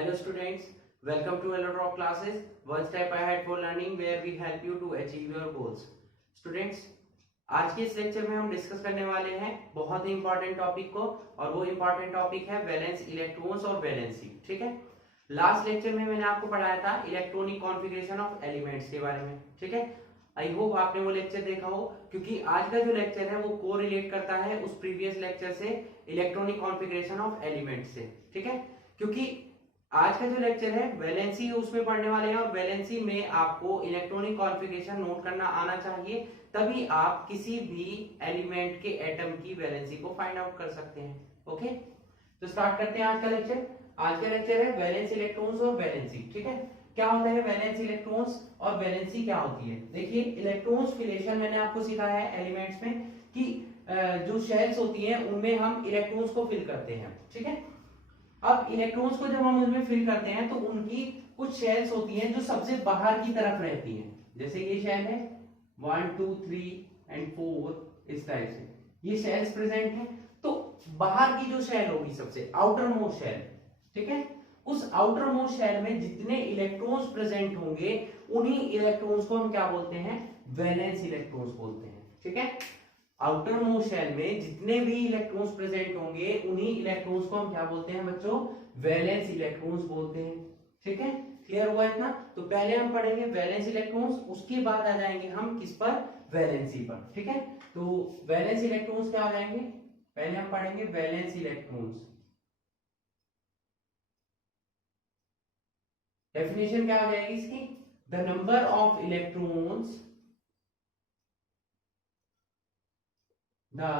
Hello students, welcome to Allotop classes, one step ahead for learning where we help you to achieve your goals. Students, आज के इस lecture में हम discuss करने वाले हैं बहुत ही इंपॉर्टेंट टॉपिक को, और वो इंपॉर्टेंट टॉपिक है वैलेंस इलेक्ट्रॉन्स और वैलेंसी। ठीक है, लास्ट लेक्चर में मैंने आपको पढ़ाया था इलेक्ट्रॉनिक कॉन्फ़िगरेशन ऑफ एलिमेंट्स के बारे में। ठीक है, आई होप आपने वो लेक्चर देखा हो, क्योंकि आज का जो लेक्चर है वो कोरिलेट करता है उस प्रीवियस लेक्चर से, इलेक्ट्रॉनिक कॉन्फ़िगरेशन ऑफ एलिमेंट्स से। ठीक है, क्योंकि आज का जो लेक्चर है वैलेंसी उसमें पढ़ने वाले हैं, और वैलेंसी में आपको इलेक्ट्रॉनिक कॉन्फ़िगरेशन नोट करना आना चाहिए, तभी आप किसी भी एलिमेंट के एटम की वैलेंसी को फाइंड आउट कर सकते हैं। ओके, तो स्टार्ट करते हैं आज का लेक्चर। आज का लेक्चर है वैलेंस इलेक्ट्रॉन्स और वैलेंसी। ठीक है, क्या होता है वैलेंस इलेक्ट्रॉन्स और वैलेंसी क्या होती है? देखिए, इलेक्ट्रॉन्स फिलेशन मैंने आपको सिखाया है एलिमेंट्स में कि जो शेल्स होती हैं उनमें हम इलेक्ट्रॉन्स को फिल करते हैं। ठीक है, अब इलेक्ट्रॉन्स को जब हम उसमें फिल करते हैं तो उनकी कुछ शेल्स होती हैं जो सबसे बाहर की तरफ रहती हैं। जैसे ये शेल है 1 2 3 एंड 4, इस टाइप से ये शेल्स प्रेजेंट है। तो बाहर की जो शेल होगी सबसे आउटर मोस्ट शेल, ठीक है, उस आउटर मोस्ट शेल में जितने इलेक्ट्रॉन्स प्रेजेंट होंगे उन्हीं इलेक्ट्रॉन्स को हम क्या बोलते हैं? वैलेंस इलेक्ट्रॉन्स बोलते हैं। ठीक है, आउटर मोस्ट शेल में जितने भी इलेक्ट्रॉन्स प्रेजेंट होंगे उन्हीं इलेक्ट्रॉन्स को हम क्या बोलते हैं बच्चों? वैलेंस इलेक्ट्रॉन्स बोलते हैं। ठीक है, क्लियर हुआ इतना? तो पहले हम पढ़ेंगे वैलेंस इलेक्ट्रॉन्स, उसके बाद आ जाएंगे हम किस पर? वैलेंसी पर। ठीक है, तो वैलेंस इलेक्ट्रॉन्स क्या आ जाएंगे? पहले हम पढ़ेंगे वैलेंस इलेक्ट्रॉन्स। डेफिनेशन क्या आ जाएगी इसकी? The number of electrons, the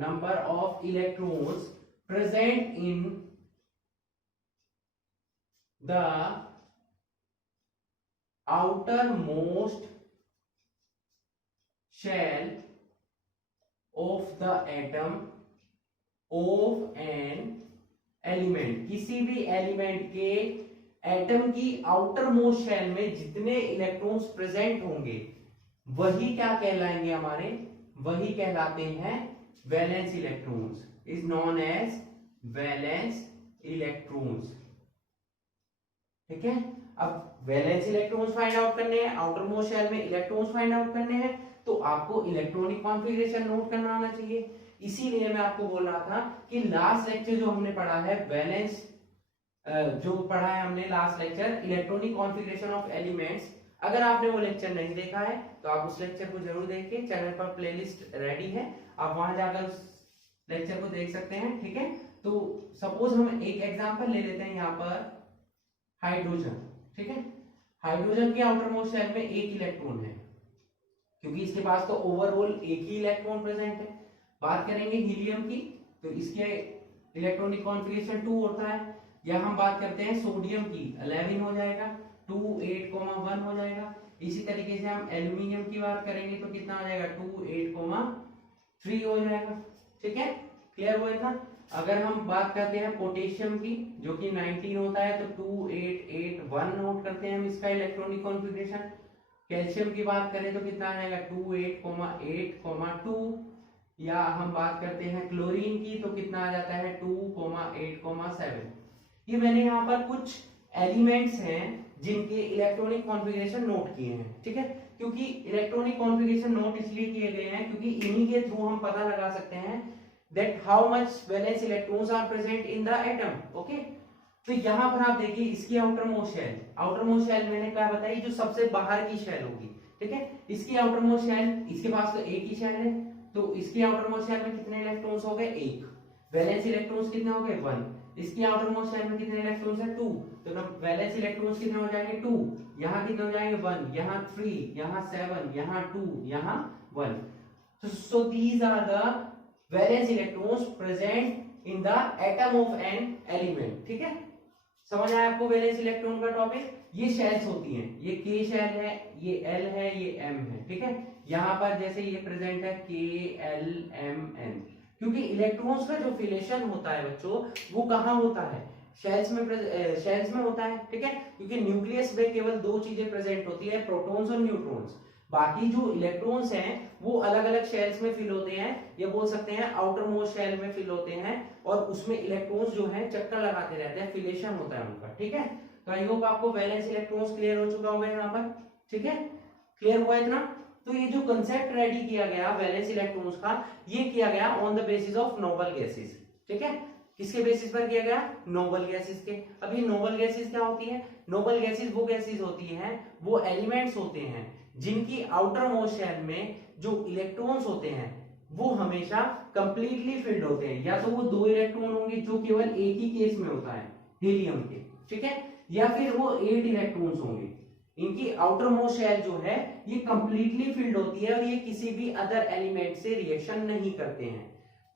number of electrons present in the outermost shell of the atom of an element। किसी भी एलिमेंट के एटम की आउटर मोस्ट शेल में जितने इलेक्ट्रॉन्स प्रेजेंट होंगे वही क्या कहलाएंगे हमारे? वही कहलाते हैं valence electrons, is known as valence electrons. ठीक है, अब वैलेंस इलेक्ट्रॉन्स फाइंड आउट करने हैं, आउटर मोस्ट शेल में इलेक्ट्रॉन्स फाइंड आउट करने हैं, तो आपको इलेक्ट्रॉनिक कॉन्फ़िगरेशन नोट करना आना चाहिए। इसीलिए मैं आपको बोल रहा था कि लास्ट लेक्चर जो हमने पढ़ा है वैलेंस, जो पढ़ा है हमने last lecture electronic configuration of elements, अगर आपने वो लेक्चर नहीं देखा है तो आप उस लेक्चर को जरूर देखिए। चैनल पर प्लेलिस्ट रेडी है, आप वहां जाकर उस लेक्चर को देख सकते हैं। ठीक है, तो सपोज हम एक एग्जांपल ले लेते हैं यहाँ पर हाइड्रोजन। ठीक है, हाइड्रोजन के आउटर मोस्ट शेल में एक इलेक्ट्रॉन है, क्योंकि इसके पास तो ओवरऑल एक ही इलेक्ट्रॉन प्रेजेंट है। बात करेंगे हीलियम की, तो इसके इलेक्ट्रॉनिक कॉन्फ़िगरेशन 2 होता है। या हम बात करते हैं सोडियम की, 11 हो जाएगा, 2 8 1 हो जाएगा। इसी तरीके से हम एल्यूमिनियम की बात करेंगे तो कितना आ जाएगा? 2 8 3 हो जाएगा। ठीक है, क्लियर हुआ था? अगर हम बात करते हैं पोटेशियम की, जो कि 19 होता है, तो 2 8 8 1 नोट करते हैं हम इसका इलेक्ट्रॉनिक कॉन्फ़िगरेशन। कैल्शियम की बात करें तो कितना आ जाएगा? 2 8 8 2। या हम बात करते हैं क्लोरीन की, तो कितना आ जाता है? 2 8 7। ये मैंने यहाँ पर कुछ एलिमेंट्स हैं जिनके इलेक्ट्रॉनिक कॉन्फ़िगरेशन नोट किए हैं। ठीक है, क्योंकि इलेक्ट्रॉनिक कॉन्फ़िगरेशन नोट इसलिए किए गए हैं क्योंकि इन्हीं के थ्रू हम पता लगा सकते हैं that how much valence electrons are present in the atom. Okay, तो यहाँ पर आप देखिए इसकी outer most shell, outer most shell मैंने क्या बताई? जो सबसे बाहर की शेल होगी। ठीक है, इसकी आउटर मोस्ट शेल, इसके पास तो एक ही शेल है, तो इसकी आउटर मोस्ट शेल में कितने इलेक्ट्रॉन्स हो गए? 1। वैलेंस इलेक्ट्रॉन्स कितने हो गए? 1। इसकी आउटर मोस्ट शेल में कितने इलेक्ट्रॉन्स है? 2। तो ना वैलेंस इलेक्ट्रॉन्स कितने हो जाएंगे? 2। यहाँ कितने हो जाएंगे? 1। यहाँ 3, यहाँ 7, यहाँ 2, यहाँ 1। So these are the valence electrons present in the atom of an element। ठीक है, समझ आया आपको वैलेंस इलेक्ट्रॉन का टॉपिक? ये शेल्स होती हैं, ये K शेल है, ये L है, ये M है। ठीक है, यहाँ पर जैसे ये प्रेजेंट है K L M N, क्योंकि इलेक्ट्रॉन्स का जो फिलेशन होता है बच्चों वो कहाँ होता है? शेल्स में होता है। ठीक है, क्योंकि न्यूक्लियस में केवल 2 चीजें प्रेजेंट होती है, प्रोटॉन्स और न्यूट्रॉन्स। बाकी जो इलेक्ट्रॉन्स हैं वो अलग अलग शेल्स में फिल होते हैं, या बोल सकते हैं आउटर मोस्ट शेल में फिल होते हैं, और उसमें इलेक्ट्रॉन्स जो है चक्कर लगाते रहते हैं, फिलेशन होता है उनका। ठीक है, तो आई होप आपको वैलेंस इलेक्ट्रॉन्स क्लियर हो चुका होगा यहाँ पर। ठीक है, क्लियर हुआ इतना। तो ये जो कंसेप्ट रेडी किया गया वैलेंस इलेक्ट्रॉन्स का, ये किया गया on the basis of noble gases. ठीक है, किसके बेसिस पर किया गया? नोबल गैसेस के। अब ये नोबल गैसेस क्या होती है? नोबल गैसेस वो गैसेस होती हैं, वो एलिमेंट्स होते हैं जिनकी आउटर मोस्ट शेल में जो इलेक्ट्रॉन्स होते हैं वो हमेशा कंप्लीटली फिल्ड होते हैं। या तो वो 2 इलेक्ट्रॉन होंगे जो केवल एक ही केस में होता है हीलियम के, ठीक है, या फिर वो 8 इलेक्ट्रॉन्स होंगे। इनकी आउटर मोस्ट शेल जो है ये कंप्लीटली फिल्ड होती है और ये किसी भी अदर एलिमेंट से रिएक्शन नहीं करते हैं।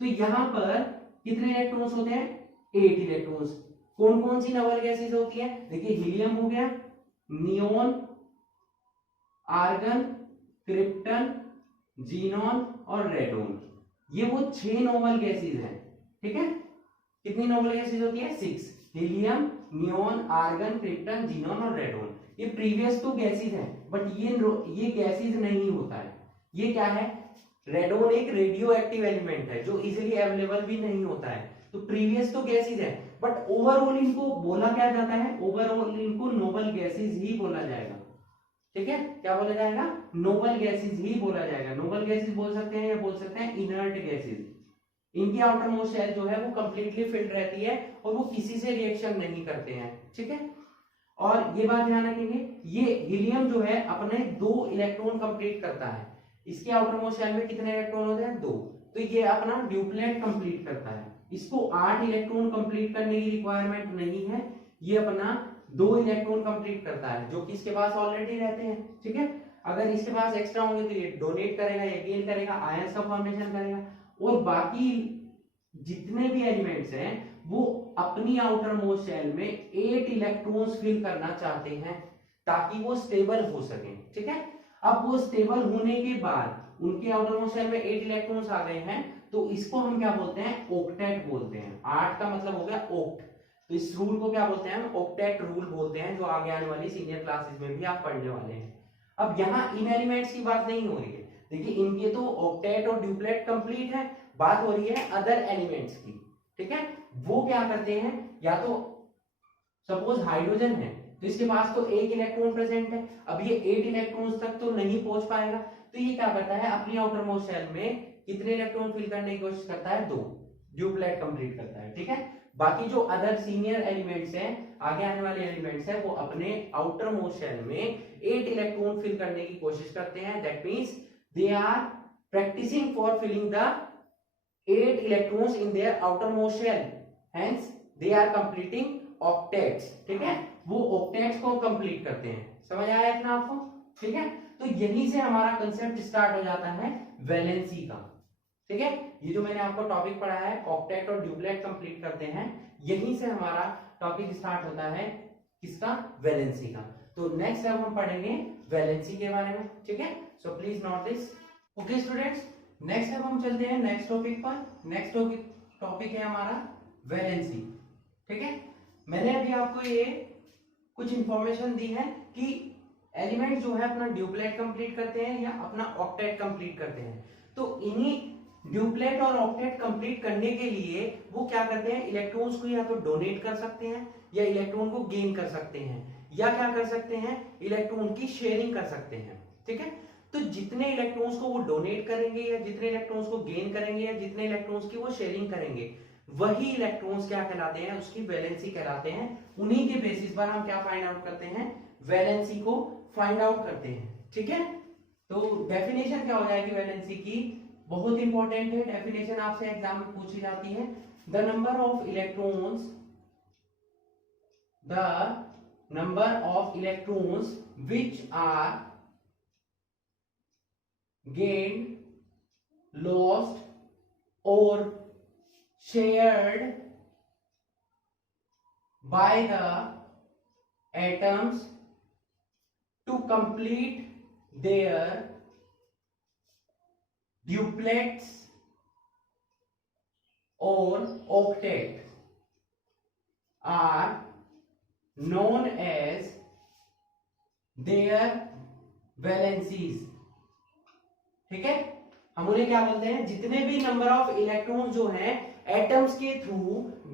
तो यहां पर कितने इलेक्ट्रॉन्स होते हैं? 8 इलेक्ट्रॉन्स। कौन कौन सी नोबल गैसेस होती है? देखिए, हीलियम हो गया, नियोन, आर्गन, क्रिप्टन, जीनॉन और रेडोन, ये वो 6 नोबल गैसेस हैं। ठीक है, कितनी नोबल गैसेस होती है? 6। Helium, neon, argon, krypton, xenon और रेडोन। ये प्रीवियस तो गैसेस हैं, बट ये गैसेस नहीं होता है। ये क्या है? रेडोन एक रेडियो एक्टिव एलिमेंट है जो इजीली अवेलेबल भी नहीं होता है। तो प्रीवियस तो गैसेस है, बट ओवरऑल इनको बोला क्या जाता है? ओवरऑल इनको नोबल गैसेस ही बोला जाएगा। ठीक है, क्या बोला जाएगा? नोबल गैसेस ही बोला जाएगा। नोबल गैसेस बोल सकते हैं या बोल सकते हैं इनर्ट गैसेस। इनकी आउटर मोस्ट शेल जो है वो कंप्लीटली फिल्ड रहती है और वो किसी से रिएक्शन नहीं करते हैं। ठीक है, और ये बात ध्यान रखेंगे, ये हीलियम जो है अपने 2 इलेक्ट्रॉन कंप्लीट करता है। इसके आउटर मोस्ट शेल में कितने इलेक्ट्रॉन होते हैं? 2। तो ये अपना ड्यूप्लेट कंप्लीट करता है। इसको 8 इलेक्ट्रॉन कंप्लीट करने की रिक्वायरमेंट नहीं है, ये अपना 2 इलेक्ट्रॉन कंप्लीट करता है जो कि इसके पास ऑलरेडी रहते हैं। ठीक है, अगर इसके पास एक्स्ट्रा होंगे तो ये डोनेट करेगा या गेन करेगा, आयंस का फॉर्मेशन करेगा। और बाकी जितने भी एलिमेंट्स हैं वो अपनी आउटर मोस्ट शेल में 8 इलेक्ट्रॉन्स फिल करना चाहते हैं ताकि वो स्टेबल हो सके। ठीक है, अब वो स्टेबल होने के बाद उनके आउटर मोस्ट शेल में 8 इलेक्ट्रॉन्स आ गए हैं, तो इसको हम क्या बोलते हैं? ऑक्टेट बोलते हैं। 8 का मतलब हो गया ऑक्ट, तो इस रूल को क्या बोलते हैं? हम ऑक्टेट रूल बोलते हैं, जो आगे आने वाली सीनियर क्लासेस में भी आप पढ़ने वाले हैं। अब यहाँ इन एलिमेंट्स की बात नहीं हो रही है, देखिए इनके तो ऑक्टेट और ड्यूप्लेट कंप्लीट है, बात हो रही है अदर एलिमेंट्स की। ठीक है, वो क्या करते हैं? या तो सपोज हाइड्रोजन है तो इसके पास तो 1 इलेक्ट्रॉन प्रेजेंट है, अब ये 8 इलेक्ट्रॉन्स तक तो नहीं पहुंच पाएगा, तो ये क्या करता है? अपनी आउटर मोस्ट शेल में कितने इलेक्ट्रॉन फिल करने की कोशिश करता है? 2। ड्यूप्लेट कंप्लीट करता है। ठीक है, बाकी जो अदर सीनियर एलिमेंट्स हैं, आगे आने वाले एलिमेंट्स हैं, वो अपने आउटर मोस्ट शेल में 8 इलेक्ट्रॉन फिल करने की कोशिश करते हैं। That means they are practicing for filling the 8 electrons in their outermost shell, hence they are completing octets। ठीक है, वो octets को कंप्लीट करते हैं। समझ आया इतना आपको? ठीक है, तो यहीं से हमारा कंसेप्ट स्टार्ट हो जाता है वैलेंसी का। ठीक है, ये जो मैंने आपको टॉपिक पढ़ाया है ऑक्टेट और ड्यूप्लेट कंप्लीट करते हैं, यहीं से हमारा टॉपिक स्टार्ट होता है किसका? वैलेंसी का। तो नेक्स्ट अब हम पढ़ेंगे वैलेंसी के बारे में। ठीक है, so please note this. Okay students, next अब हम चलते हैं नेक्स्ट टॉपिक पर। नेक्स्ट टॉपिक है हमारा वैलेंसी। ठीक है, मैंने अभी आपको ये कुछ इंफॉर्मेशन दी है कि एलिमेंट जो है अपना ड्यूप्लेट कंप्लीट करते हैं या अपना ऑक्टेट कंप्लीट करते हैं। तो इन्हीं ड्यूप्लेट और ऑक्टेट कंप्लीट करने के लिए वो क्या करते हैं? इलेक्ट्रॉन्स को या तो डोनेट कर सकते हैं या इलेक्ट्रॉन को गेन कर सकते हैं, या क्या कर सकते हैं? इलेक्ट्रॉन की शेयरिंग कर सकते हैं। ठीक है, तो जितने इलेक्ट्रॉन्स को वो डोनेट करेंगे या जितने इलेक्ट्रॉन्स को गेन करेंगे या जितने इलेक्ट्रॉन्स की वो शेयरिंग करेंगे, वही इलेक्ट्रॉन्स क्या कहलाते हैं? उसकी वैलेंसी कहलाते हैं। उन्हीं के बेसिस पर हम क्या फाइंड आउट करते हैं? वैलेंसी को फाइंड आउट करते हैं। ठीक है, तो डेफिनेशन क्या हो जाएगी वैलेंसी की? बहुत इंपॉर्टेंट है, डेफिनेशन आपसे एग्जाम में पूछी जाती है। The number of electrons which are gained, lost or shared by the atoms to complete their duplets or octet are known as their valencies। ठीक है, हम उन्हें क्या बोलते हैं, जितने भी नंबर ऑफ इलेक्ट्रॉन जो हैं एटम्स के थ्रू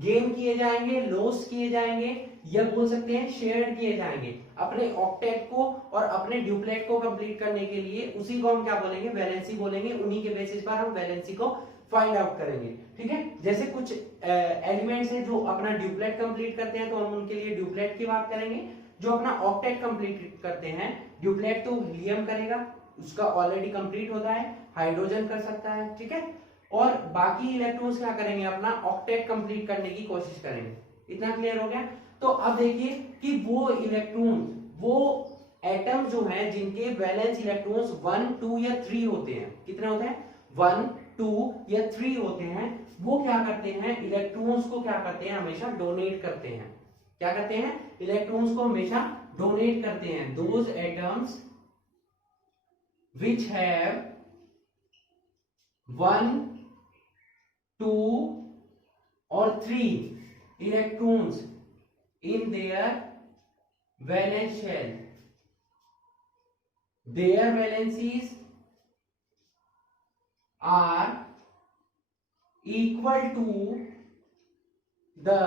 गेन किए जाएंगे, लॉस किए जाएंगे, या बोल सकते हैं शेयर किए जाएंगे अपने ऑक्टेट को और अपने ड्यूप्लेट को कंप्लीट करने के लिए, उसी को हम क्या बोलेंगे, वैलेंसी बोलेंगे। उन्हीं के बेसिस पर हम वैलेंसी को फाइंड आउट करेंगे। ठीक है, जैसे कुछ एलिमेंट्स हैं जो अपना ड्यूप्लेट कंप्लीट करते हैं तो हम उनके लिए ड्यूप्लेट की बात करेंगे। जो अपना ऑक्टेट कंप्लीट करते हैं, ड्यूप्लेट तो हीलियम करेगा, उसका ऑलरेडी कंप्लीट होता है, हाइड्रोजन कर सकता है। ठीक है, और बाकी इलेक्ट्रॉन्स क्या करेंगे, अपना ऑक्टेट कंप्लीट करने की कोशिश करेंगे। इतना क्लियर हो गया। तो अब देखिए कि वो इलेक्ट्रॉन, वो एटम जो है जिनके वैलेंस इलेक्ट्रॉन्स 1 2 या 3 होते हैं, कितने होते हैं, 1 2 या 3 होते हैं, वो क्या करते हैं, इलेक्ट्रॉन्स को क्या करते हैं, हमेशा डोनेट करते हैं। क्या करते हैं, इलेक्ट्रॉन्स को हमेशा डोनेट करते हैं। Those atoms which have 1 2 or 3 electrons in their valence shell, their valencies are equal to the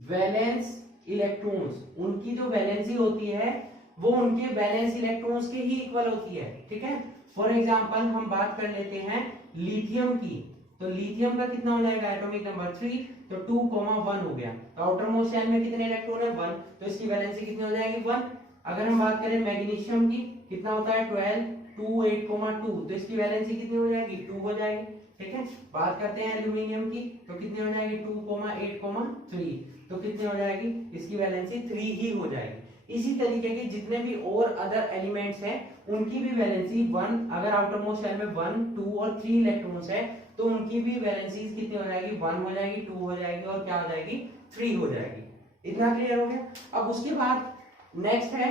valence electrons। उनकी जो वैलेंसी होती है वो उनके वैलेंस इलेक्ट्रॉन्स के ही इक्वल होती है। ठीक है, फॉर एग्जांपल हम बात कर लेते हैं लिथियम की, तो लिथियम का कितना हो जाएगा, एटॉमिक नंबर 3, तो 2,1 हो गया। तो आउटर मोस्ट शेल में कितने इलेक्ट्रॉन है, 1, तो इसकी वैलेंसी कितनी हो जाएगी, 1। अगर हम बात करें मैग्नीशियम की, कितना होता है 12, 2 8,2, तो इसकी वैलेंसी कितनी हो जाएगी, 2 हो जाएगी। ठीक है, बात करते हैं एल्यूमिनियम की, तो कितनी हो जाएगी, 2,8,3, तो कितनी हो जाएगी, इसकी वैलेंसी 3 ही हो जाएगी। इसी तरीके के जितने भी और अदर एलिमेंट्स हैं उनकी भी वैलेंसी 1, अगर आउटर मोस्ट शेल में 1 2 और 3 इलेक्ट्रॉन्स है तो उनकी भी वैलेंसी कितनी हो जाएगी, 1 हो जाएगी, 2 हो जाएगी और क्या हो जाएगी, 3 हो जाएगी। इतना क्लियर हो गया। अब उसके बाद नेक्स्ट है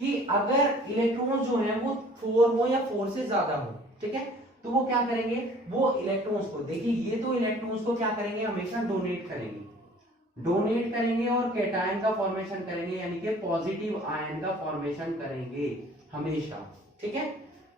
कि अगर इलेक्ट्रॉन्स जो है वो 4 हो या 4 से ज्यादा हो, ठीक है, तो वो क्या करेंगे, वो इलेक्ट्रॉन्स को, देखिए ये तो इलेक्ट्रॉन्स को क्या करेंगे, हमेशा डोनेट करेंगे, डोनेट करेंगे और कैटायन का फॉर्मेशन करेंगे, यानी कि पॉजिटिव आयन का फॉर्मेशन करेंगे हमेशा। ठीक है,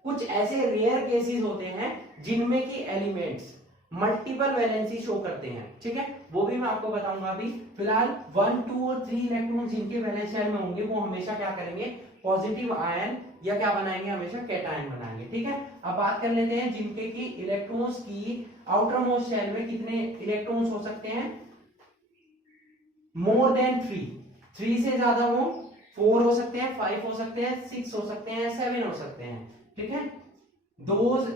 कुछ ऐसे रेयर केसेस होते हैं जिनमें कि एलिमेंट्स मल्टीपल वैलेंसी शो करते हैं। ठीक है, वो भी मैं आपको बताऊंगा अभी। फिलहाल 1 2 और 3 इलेक्ट्रॉन जिनके वैलेंस शेल में होंगे वो हमेशा क्या करेंगे, पॉजिटिव आयन या क्या बनाएंगे, हमेशा कैटायन बनाएंगे। ठीक है, अब बात कर लेते हैं जिनके की इलेक्ट्रॉन्स की आउटर मोस्ट शेल में कितने इलेक्ट्रॉन्स हो सकते हैं, मोर देन 3, 3 से ज्यादा हो, 4 हो सकते हैं, 5 हो सकते हैं, 6 हो सकते हैं, 7 हो सकते हैं। ठीक है, दोज,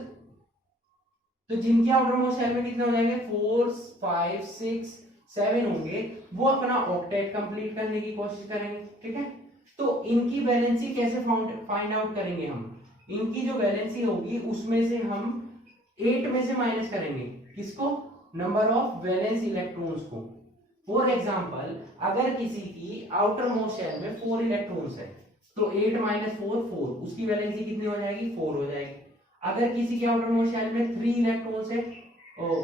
तो जिनके आउटर मोस्ट शेल में कितने हो जाएंगे, 4 5 6 7 होंगे, वो अपना ऑक्टेट कंप्लीट करने की कोशिश करेंगे। ठीक है, तो इनकी वैलेंसी कैसे फाइंड आउट करेंगे हम, इनकी जो वैलेंसी होगी उसमें से हम 8 में से माइनस करेंगे, किसको, नंबर ऑफ वैलेंस इलेक्ट्रॉन्स को। फॉर एग्जाम्पल अगर किसी की आउटर मोस्ट शेल में 4 इलेक्ट्रॉन्स है तो 8 माइनस 4 4, उसकी वैलेंसी कितनी हो जाएगी, 4 हो जाएगी। अगर किसी के आउटर मोस्ट शेल में 3 इलेक्ट्रॉन्स है,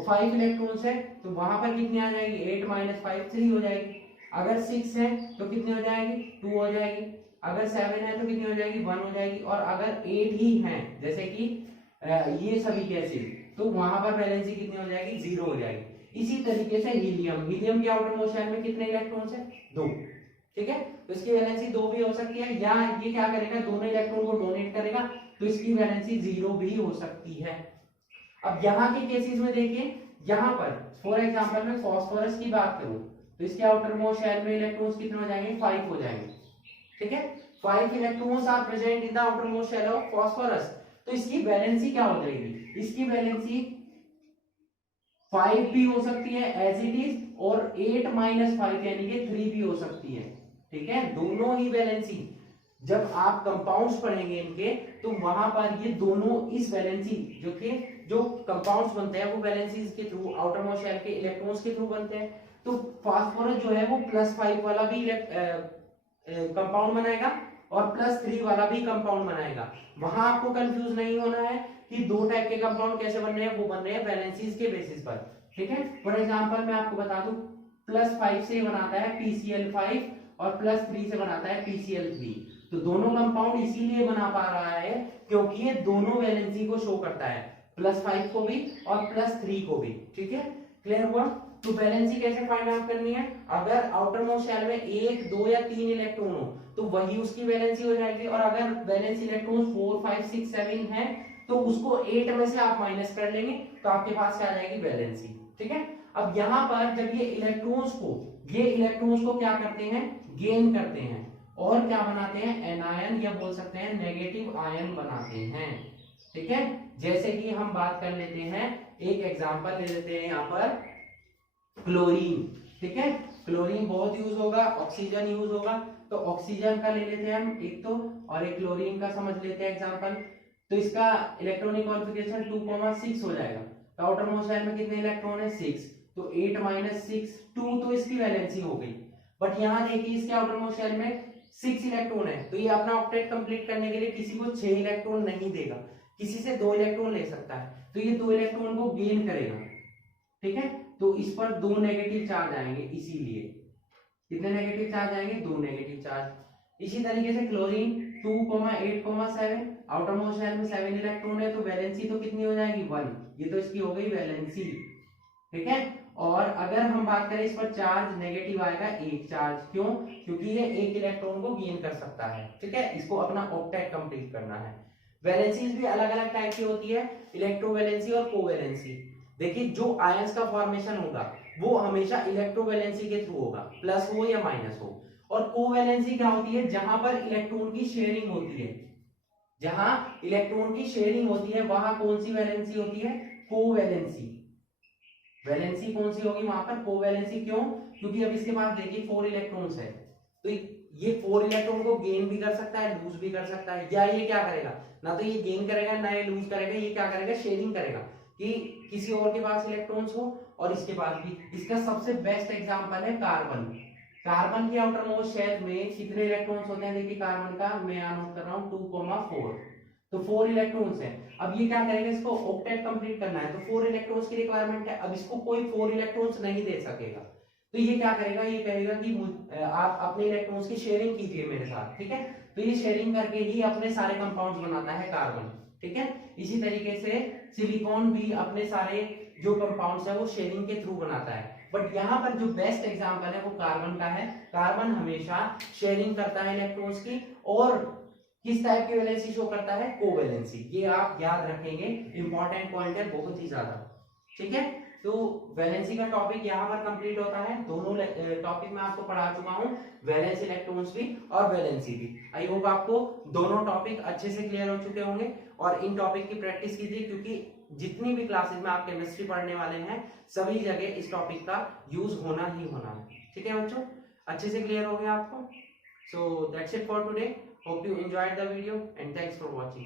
5 इलेक्ट्रॉन्स है, तो वहां पर कितनी आ जाएगी, 8 माइनस 5 3 हो जाएगी। अगर 6 है तो कितनी हो जाएगी, 2 हो जाएगी। अगर 7 है तो कितनी हो जाएगी, 1 हो जाएगी। और अगर 8 ही है जैसे कि ये सभी केसेस, तो वहां पर वैलेंसी कितनी हो जाएगी, 0 हो जाएगी। इसी तरीके से हीलियम, हीलियम के आउटर मोस्ट शेल में कितने इलेक्ट्रॉन्स है, 2। ठीक है, तो इसकी वैलेंसी 2 भी हो सकती है, या ये क्या करेगा, दोनों इलेक्ट्रॉन को डोनेट करेगा तो इसकी वैलेंसी 0 भी हो सकती है। अब यहाँ के केसेस में देखिए, यहाँ पर फॉर एग्जांपल मैं फास्फोरस की बात करूं तो इसके आउटर मोस्ट शेल में इलेक्ट्रॉन्स कितने हो जाएंगे, 5 हो जाएंगे। ठीक है, 5 electrons are present in the outer most shell of phosphorus, तो इसकी वैलेंसी क्या हो जाएगी, इसकी वैलेंसी 5 भी हो सकती है एज इट इज, और 8 माइनस 5 यानी कि 3 भी हो सकती है। ठीक है, दोनों ही वैलेंसी जब आप कंपाउंड्स पढ़ेंगे इनके, तो वहां पर ये दोनों इस वैलेंसी जो कंपाउंड्स बनते हैं वो वैलेंसीज के थ्रू, आउटर मोस्ट शेल के इलेक्ट्रॉन्स के थ्रू बनते हैं। तो फास्फोरस जो है वो +5 वाला भी कंपाउंड बनाएगा और +3 वाला भी कंपाउंड बनाएगा। वहां आपको कंफ्यूज नहीं होना है कि 2 टाइप के कंपाउंड कैसे बन रहे हैं, वो बन रहे हैं वैलेंसीज के बेसिस पर। ठीक है, फॉर एग्जांपल मैं आपको बता दूं, +5 से बनाता है PCl5 और +3 से बनाता है PCl3। तो दोनों कंपाउंड इसीलिए बना पा रहा है क्योंकि ये दोनों वैलेंसी को शो करता है, +5 को भी और +3 को भी। ठीक है, क्लियर हुआ। तो वैलेंसी कैसे फाइंड आउट करनी है, अगर आउटर मोस्ट शेल में 1, 2 या 3 इलेक्ट्रॉन हो तो वही उसकी वैलेंसी हो जाएगी, और अगर वैलेंस इलेक्ट्रॉन 4, 5, 6, 7 है तो उसको 8 में से आप माइनस कर लेंगे तो आपके पास क्या आ जाएगी, वैलेंसी। ठीक है, अब यहां पर जब ये इलेक्ट्रॉन्स को क्या करते हैं, गेन करते हैं और क्या बनाते हैं, एनायन या बोल सकते हैं नेगेटिव आयन बनाते हैं। ठीक है, जैसे कि हम बात कर लेते हैं, एक एग्जांपल ले लेते हैं यहाँ पर क्लोरीन। ठीक है, क्लोरीन बहुत यूज होगा, ऑक्सीजन यूज होगा, तो ऑक्सीजन का ले लेते हैं हम एक तो, और एक क्लोरीन का समझ लेते हैं एग्जांपल। तो इसका इलेक्ट्रॉनिक कॉन्फ़िगरेशन 2,6 हो जाएगा। तो आउटर मोस्ट शेल में कितने इलेक्ट्रॉन है, 6, तो 8 - 6 2, तो इसकी वैलेंसी हो गई। बट यहाँ देखिए इसके आउटर मोस्ट शेल में 6 इलेक्ट्रॉन है, तो ये अपना ऑक्टेट कंप्लीट करने के लिए किसी को 6 इलेक्ट्रॉन नहीं देगा, किसी से 2 इलेक्ट्रॉन ले सकता है, तो ये 2 इलेक्ट्रॉन को गेन करेगा। ठीक है, तो इस पर 2 नेगेटिव चार्ज आएंगे, इसीलिए कितने नेगेटिव चार्ज आएंगे, 2 नेगेटिव चार्ज। इसी तरीके से क्लोरीन 2,8,7 आउटर मोस्ट शेल में 7 इलेक्ट्रॉन है, तो वैलेंसी तो कितनी हो जाएगी, 1, ये तो इसकी हो गई वैलेंसी। ठीक है, और अगर हम बात करें इस पर चार्ज नेगेटिव आएगा 1 चार्ज, क्यों, क्योंकि ये 1 इलेक्ट्रॉन को गेन कर सकता है। ठीक है, इसको अपना ऑक्टेट कंप्लीट करना है। वैलेंसीज भी अलग अलग टाइप की होती है, इलेक्ट्रोवैलेंसी और कोवैलेंसी। देखिए जो आयंस का फॉर्मेशन होगा वो हमेशा इलेक्ट्रोवैलेंसी के थ्रू होगा, प्लस हो या माइनस हो। और कोवैलेंसी क्या होती है, जहां पर इलेक्ट्रॉन की शेयरिंग होती है, जहां इलेक्ट्रॉन की शेयरिंग होती है वहां कौन सी वैलेंसी होती है, कोवैलेंसी। वैलेंसी कौन सी होगी वहां पर, कोवैलेंसी। क्यों, क्योंकि अब इसके पास देखिए 4 इलेक्ट्रॉन्स है, तो ये 4 इलेक्ट्रॉन को गेन भी कर सकता है, लूज भी कर सकता है। या ये क्या करेगा, ना तो ये गेन करेगा ना ये लूज करेगा, ये क्या करेगा, शेयरिंग करेगा, कि किसी और के पास इलेक्ट्रॉन्स हो और इसके पास भी। इसका सबसे बेस्ट एग्जांपल है कार्बन। कार्बन के आउटर मोस्ट शेल में कितने इलेक्ट्रॉन्स होते हैं, देखिए कार्बन का मैं यहाँ नोट कर रहा हूँ 2,4, तो 4 इलेक्ट्रॉन्स है। अब ये क्या करेगा, इसको ऑक्टेट कंप्लीट करना है, तो 4 इलेक्ट्रॉन्स की रिक्वायरमेंट है। अब इसको कोई 4 इलेक्ट्रॉन्स नहीं दे सकेगा, तो ये क्या करेगा, ये कहेगा कि आप अपने इलेक्ट्रॉन्स की शेयरिंग कीजिए मेरे साथ। ठीक है, तो ये शेयरिंग करके ही अपने सारे कंपाउंड्स बनाता है कार्बन। ठीक है, इसी तरीके से सिलिकॉन भी अपने सारे जो कंपाउंड्स है वो शेयरिंग के थ्रू बनाता है। बट यहाँ पर जो बेस्ट एग्जांपल है वो कार्बन का है। कार्बन हमेशा शेयरिंग करता है इलेक्ट्रॉन्स की, और किस टाइप की वैलेंसी शो करता है, कोवैलेंसी। ये आप याद रखेंगे, इंपॉर्टेंट पॉइंट है बहुत ही ज्यादा। ठीक है, तो वैलेंसी का टॉपिक यहाँ पर कंप्लीट होता है। दोनों टॉपिक मैं आपको पढ़ा चुका हूँ, वैलेंस इलेक्ट्रॉन्स भी और वैलेंसी भी। आई होप आपको दोनों टॉपिक अच्छे से क्लियर हो चुके होंगे, और इन टॉपिक की प्रैक्टिस कीजिए, क्योंकि जितनी भी क्लासेस में आप केमिस्ट्री पढ़ने वाले हैं सभी जगह इस टॉपिक का यूज होना ही होना है। ठीक है बच्चों, अच्छे से क्लियर हो गया आपको। So that's it for today, hope you enjoyed the video and thanks for watching.